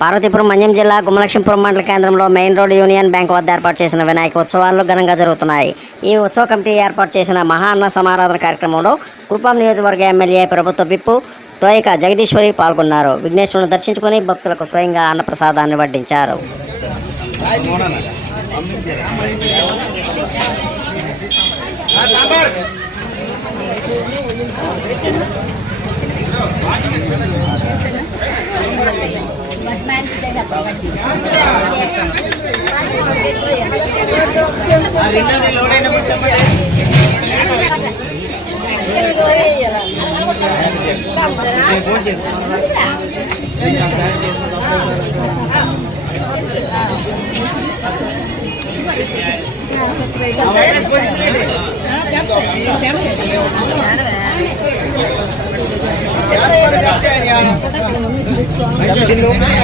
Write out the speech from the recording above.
పార్వతీపురం మన్యం జిల్లా గుమ్మలక్ష్మీపురం మండల కేంద్రంలో మెయిన్ రోడ్ యూనియన్ బ్యాంక్ వద్ద ఏర్పాటు చేసిన వినాయక ఉత్సవాలు ఘనంగా జరుగుతున్నాయి. ఈ ఉత్సవ కమిటీ ఏర్పాటు చేసిన మహా అన్న సమారాధన కార్యక్రమంలో కుప్పం నియోజకవర్గ ఎమ్మెల్యే ప్రభుత్వ విప్పు తోయిక జగదీశ్వరి పాల్గొన్నారు. విఘ్నేశ్వరుని దర్శించుకుని భక్తులకు స్వయంగా అన్నప్రసాదాన్ని వడ్డించారు.